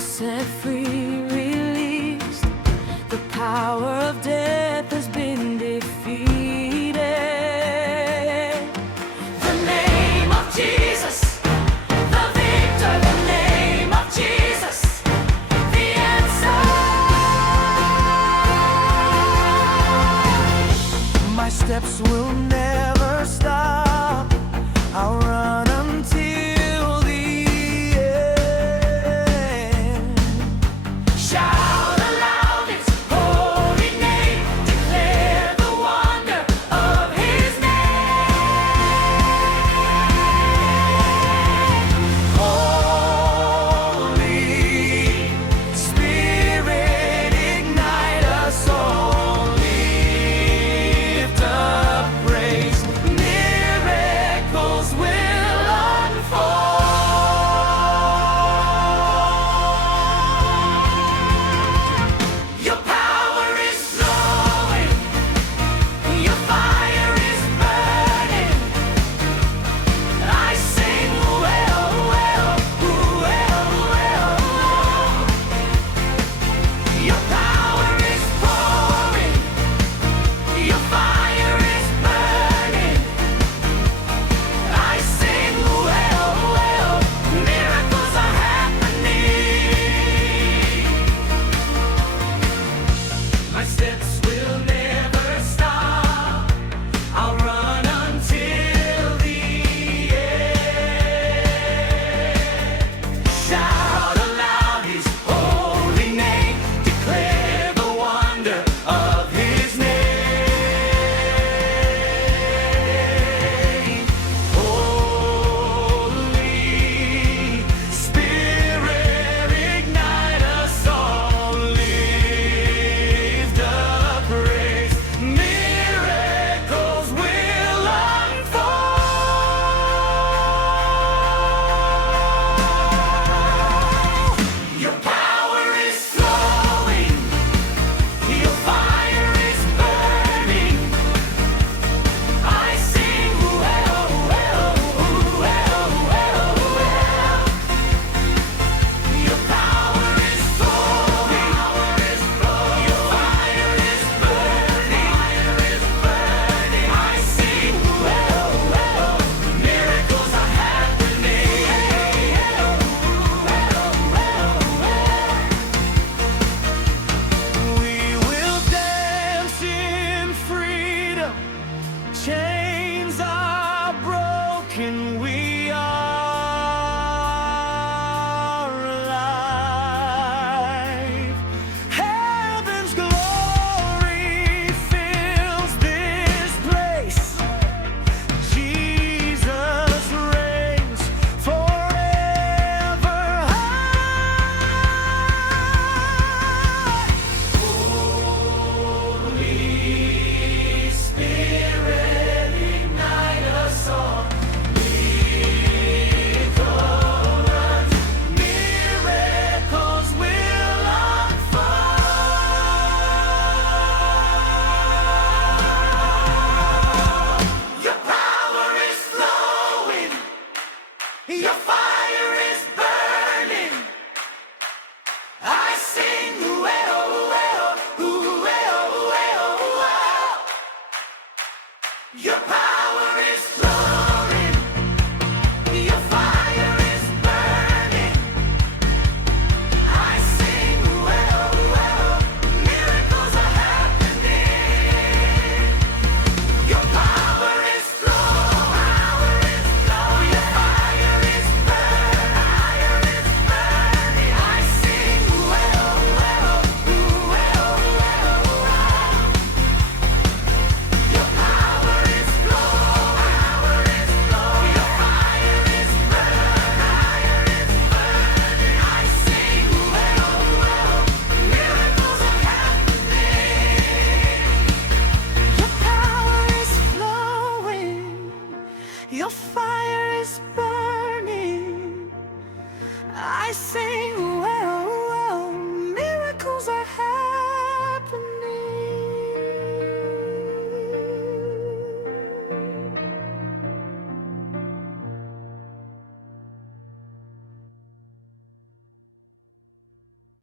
was set free, released. The power of death has been defeated. The name of Jesus, the victor, the name of Jesus, the answer. My steps will never stop. I'll run until the end. Shout aloud His holy name, declare the wonder of His name. Holy Spirit, ignite us all. Lift up praise. Miracles will unfold. Your power is flowing, your fire is burning. I sing well, well, well, well. Your power is pouring, your fire is burning. I sing well, well. Miracles are happening. My steps will never stop. I'll run until the end. Shout aloud His holy name, declare the wonder of His name. Holy Spirit, ignite us all. Lift up praise. Miracles will unfold. Your power is flowing, your fire is burning. I sing well, well, well, well, well. Your power is flowing, your fire is burning. I sing well, well. Miracles are happening. We will dance in freedom. Chains are broken. We are alive. Heaven's glory fills this place. Jesus reigns forever high. Holy Spirit, ignite us all. Lead the runs, miracles will unfold. Your power is flowing, your fire is burning. I sing well, well, well, well, well. Your power is flowing, your fire is burning. I sing well, well. Miracles are happening. Your power is flowing, your fire is burning. I sing well, well, well, well, well. Your power is flowing, your fire is burning. I sing well, well. Miracles are happening. Your power is flowing, your fire is burning. I sing